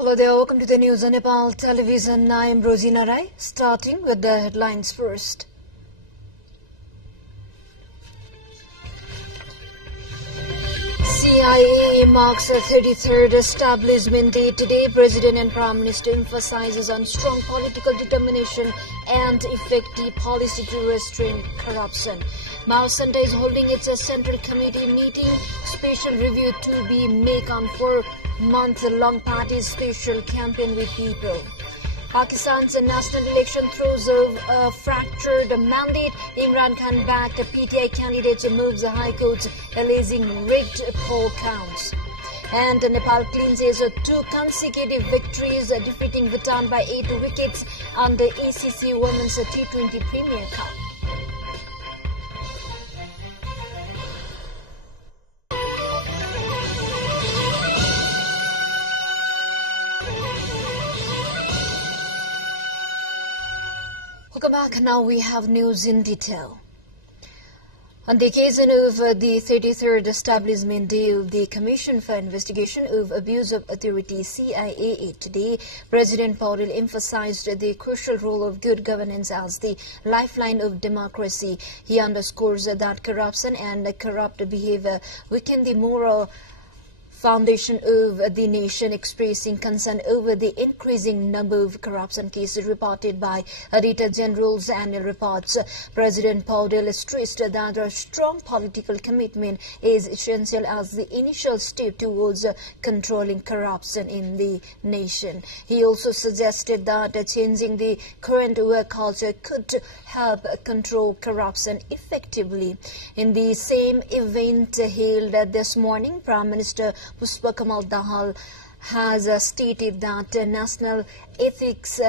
Hello there, welcome to the news on Nepal television. I am Rosina Rai, starting with the headlines first. CIA marks the 33rd establishment day today. President and Prime Minister emphasizes on strong political determination and effective policy to restrain corruption. Mao Center is holding its Central Committee meeting. Special review to be made on 4-month-long party special campaign with people. Pakistan's national election throws a fractured mandate. Imran Khan backed PTI candidates moves the High Court alleging rigged poll counts. And Nepal clinches 2 consecutive victories, defeating Bhutan by 8 wickets on the ACC Women's T20 Premier Cup. Welcome back. Now we have news in detail. On the occasion of the 33rd establishment day of the Commission for Investigation of Abuse of Authority CIA today, President Paudel emphasized the crucial role of good governance as the lifeline of democracy. He underscores that corruption and corrupt behavior weaken the moral foundation of the nation, expressing concern over the increasing number of corruption cases reported by Auditor General's annual reports. President Paudel stressed that a strong political commitment is essential as the initial step towards controlling corruption in the nation. He also suggested that changing the current work culture could help control corruption effectively. In the same event held this morning, Prime Minister Dahal has stated that national ethics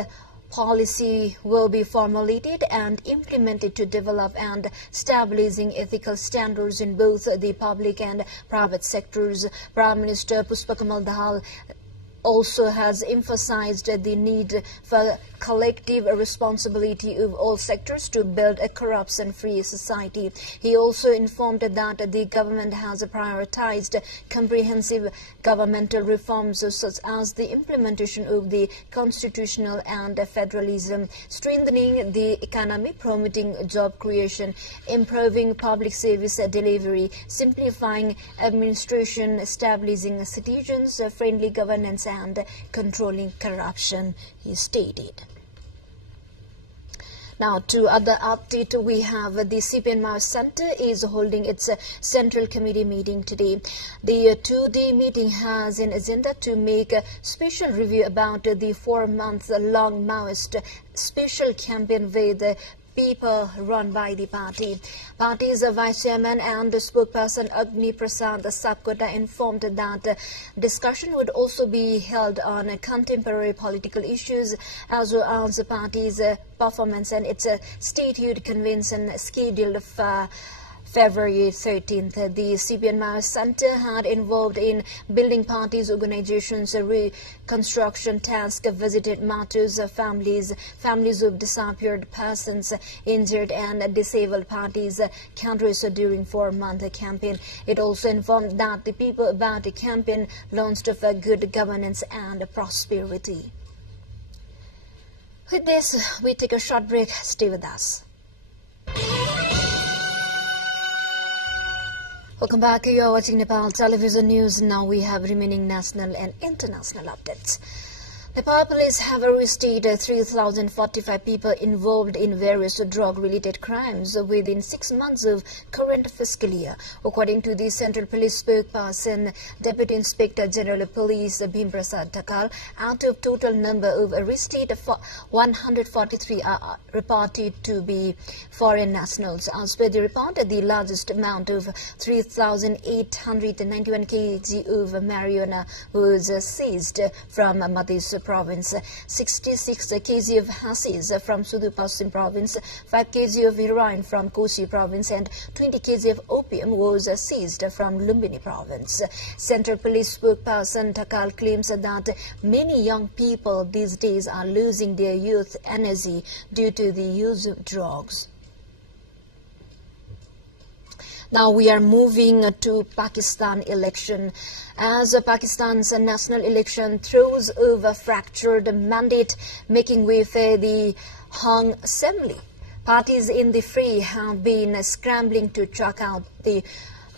policy will be formulated and implemented to develop and establishing ethical standards in both the public and private sectors. Prime Minister Pushpakamal Dahal also has emphasized the need for collective responsibility of all sectors to build a corruption-free society. He also informed that the government has prioritized comprehensive governmental reforms such as the implementation of the constitutional and federalism, strengthening the economy, promoting job creation, improving public service delivery, simplifying administration, establishing citizens-friendly governance, and controlling corruption, he stated. Now, to other update, we have the CPN Center is holding its Central Committee meeting today. The 2-day meeting has an agenda to make a special review about the 4-month-long Maoist special campaign with people run by the party. Party's vice chairman and spokesperson Agni Prasad Sapkota informed that discussion would also be held on contemporary political issues as well as the party's performance and its statehood convention scheduled for February 13th. The CPN Center had involved in building parties, organizations, reconstruction task, visited martyrs, families of disappeared persons, injured and disabled parties, countries during 4-month campaign. It also informed that the people about the campaign launched for good governance and prosperity. With this, we take a short break. Stay with us. Welcome back. You are watching Nepal Television News. Now we have remaining national and international updates. Nepal police have arrested 3,045 people involved in various drug-related crimes within 6 months of current fiscal year. According to the Central Police spokesperson, Deputy Inspector General of Police Bhim Prasad Thakal, out of total number of arrested, 143 are reported to be foreign nationals. As per the report, the largest amount of 3,891 kg of marijuana was seized from Madhya Province, 66 kg of hashish from Sudur Paschim Province, 5 kg of heroin from Kosi Province, and 20 kg of opium was seized from Lumbini Province. Central Police spokesperson Thakal claims that many young people these days are losing their youth energy due to the use of drugs. Now we are moving to Pakistan election. As Pakistan's national election throws over fractured mandate making way for the hung assembly, parties in the fray have been scrambling to chalk out the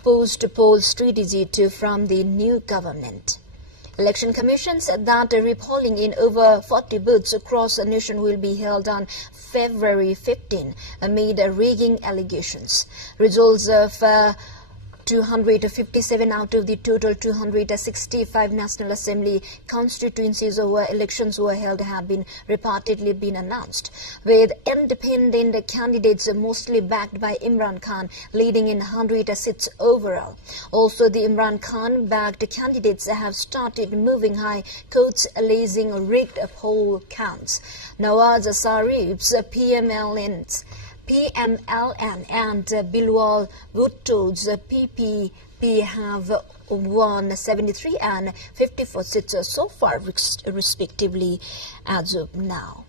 post-poll strategy from the new government. Election Commission said that repolling in over 40 booths across the nation will be held on February 15 amid rigging allegations. Results of 257 out of the total 265 National Assembly constituencies where elections were held have been reportedly been announced, with independent candidates mostly backed by Imran Khan leading in 100 seats overall. Also, the Imran Khan-backed candidates have started moving high courts alleging rigged poll counts. Nawaz Sharif's PMLN and Bilwal Bhutto's PPP have won 73 and 54 seats so far, respectively, as of now.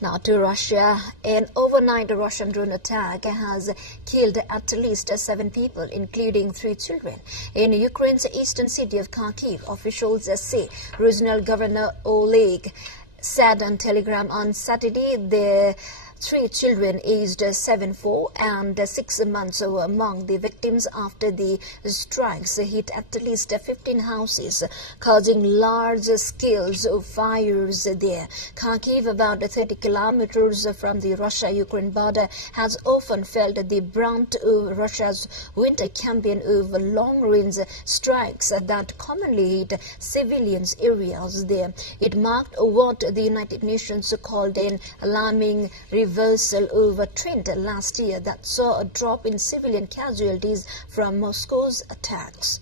Now to Russia. An overnight Russian drone attack has killed at least 7 people, including 3 children, in Ukraine's eastern city of Kharkiv. Officials say Regional Governor Oleg said on Telegram on Saturday the 3 children aged 7, 4 and 6 months were among the victims after the strikes hit at least 15 houses, causing large scales of fires there. Kharkiv, about 30 kilometers from the Russia-Ukraine border, has often felt the brunt of Russia's winter campaign of long-range strikes that commonly hit civilians areas there. It marked what the United Nations called an alarming reversal of a trend last year that saw a drop in civilian casualties from Moscow's attacks.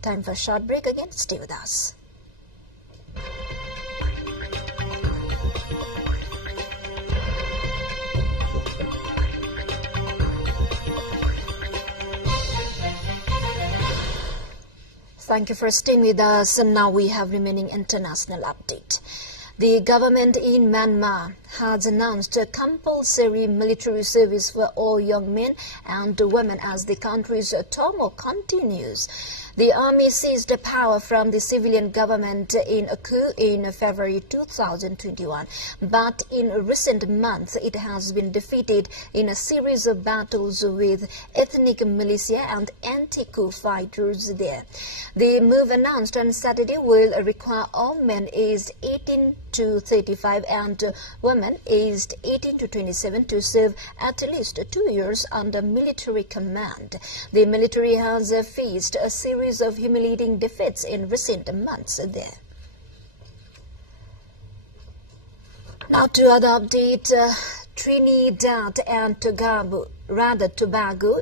Time for a short break again. Stay with us. Thank you for staying with us. And now we have remaining international update. The government in Myanmar has announced a compulsory military service for all young men and women as the country's turmoil continues. The army seized power from the civilian government in a coup in February 2021, but in recent months it has been defeated in a series of battles with ethnic militia and anti-coup fighters there. The move announced on Saturday will require all men aged 18 to 35 and women aged 18 to 27 to serve at least 2 years under military command. The military has faced a series of humiliating defeats in recent months there. Now to other update, Trinidad and Tobago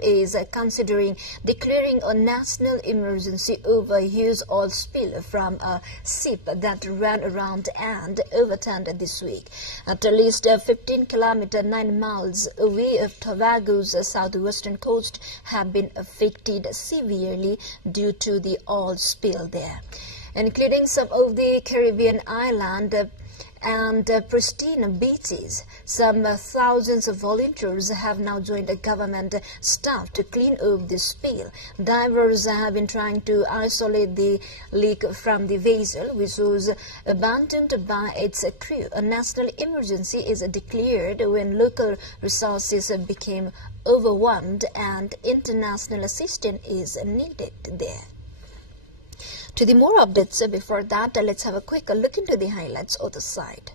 is considering declaring a national emergency over huge oil spill from a ship that ran around and overturned this week. At least 15 kilometers, 9 miles away of Tobago's southwestern coast have been affected severely due to the oil spill there, including some of the Caribbean islands and pristine beaches. Some thousands of volunteers have now joined the government staff to clean up the spill. Divers have been trying to isolate the leak from the vessel, which was abandoned by its crew. A national emergency is declared when local resources became overwhelmed and international assistance is needed there. To the more updates, before that, let's have a quick look into the highlights of the side.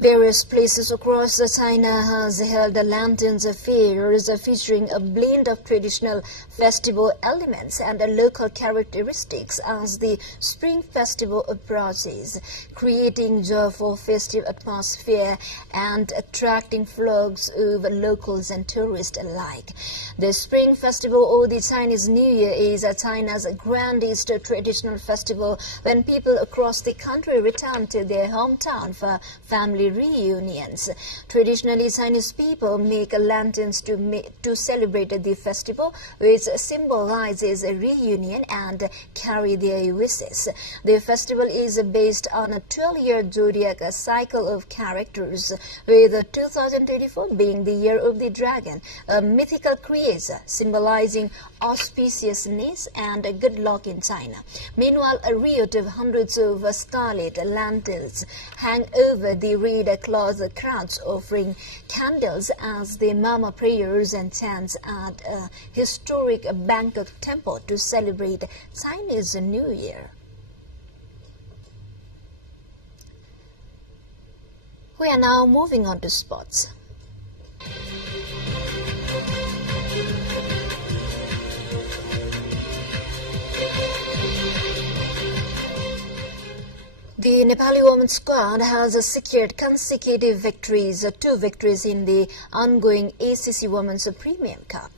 Various places across China has held lanterns fairs featuring a blend of traditional festival elements and local characteristics as the Spring Festival approaches, creating joyful festive atmosphere and attracting flocks of locals and tourists alike. The Spring Festival or the Chinese New Year is China's grandest traditional festival when people across the country return to their hometown for family family reunions. Traditionally, Chinese people make lanterns to celebrate the festival, which symbolizes a reunion and carry their wishes. The festival is based on a 12-year zodiac cycle of characters, with 2024 being the year of the dragon, a mythical creature symbolizing auspiciousness and good luck in China. Meanwhile, a riot of hundreds of scarlet lanterns hang over the red cloth crowds, offering candles as they murmur prayers and chants at a historic Bangkok temple to celebrate Chinese New Year. We are now moving on to sports. The Nepali women's squad has secured consecutive victories, 2 victories in the ongoing ACC Women's Premium Cup.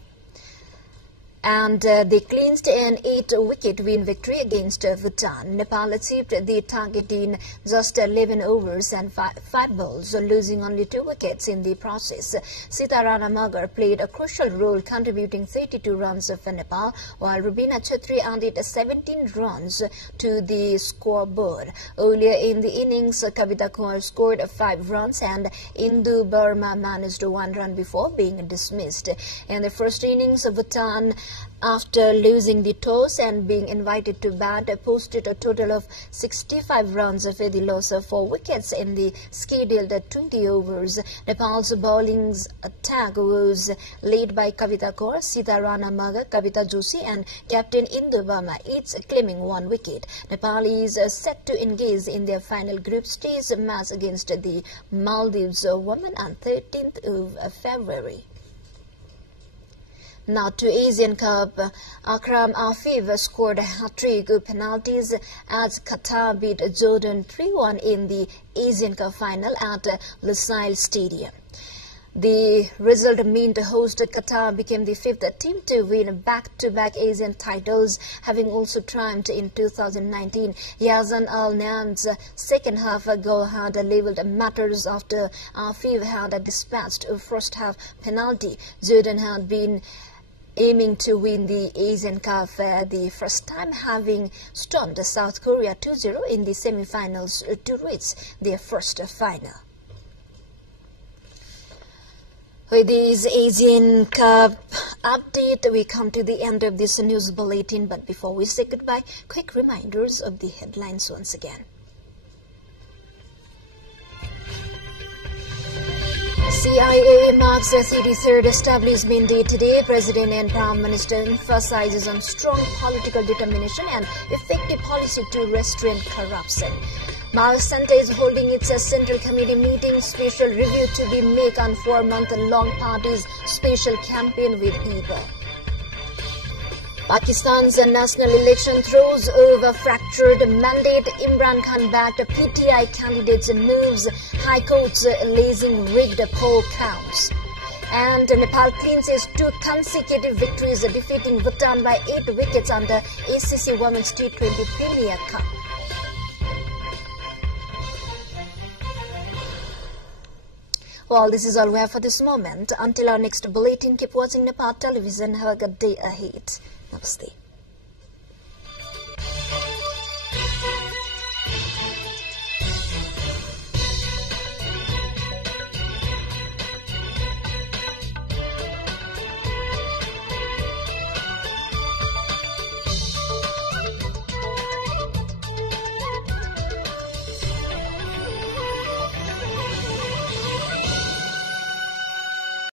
And they clinched an 8-wicket win victory against Bhutan. Nepal achieved the target in just 11 overs and 5 balls, losing only 2 wickets in the process. Sita Rana Magar played a crucial role, contributing 32 runs for Nepal, while Rubina Chhatri added 17 runs to the scoreboard. Earlier in the innings, Kavita Kaur scored 5 runs and Indu Burma managed 1 run before being dismissed. In the first innings, Bhutan, after losing the toss and being invited to bat, posted a total of 65 runs for the loss of 4 wickets in the scheduled 20 overs. Nepal's bowling attack was led by Kavita Kaur, Sita Rana Magar, Kavita Joshi and Captain Indu Burma, each claiming 1 wicket. Nepal is set to engage in their final group stage match against the Maldives women on 13th of February. Now to Asian Cup, Akram Afif scored a hat-trick of penalties as Qatar beat Jordan 3-1 in the Asian Cup final at Lusail Stadium. The result meant host Qatar became the 5th team to win back-to-back Asian titles, having also triumphed in 2019. Yazan Al Nayan's second half goal had leveled matters after Afif had dispatched a first-half penalty. Jordan had been aiming to win the Asian Cup for the first time, having stunned South Korea 2-0 in the semi-finals to reach their first final. With this Asian Cup update, we come to the end of this news bulletin. But before we say goodbye, quick reminders of the headlines once again. CIA marks the 33rd establishment day today. President and Prime Minister emphasizes on strong political determination and effective policy to restrain corruption. Maharashtra is holding its Central Committee meeting. Special review to be made on 4-month-long party's special campaign with EBA. Pakistan's national election throws over fractured mandate. Imran Khan-backed PTI candidates moves. High Court's alleging rigged poll counts. And Nepal clinches 2 consecutive victories, defeating Bhutan by 8 wickets under ACC Women's T20 Premier Cup. Well, this is all we have for this moment. Until our next bulletin, keep watching Nepal television. Have a good day ahead. Namaste.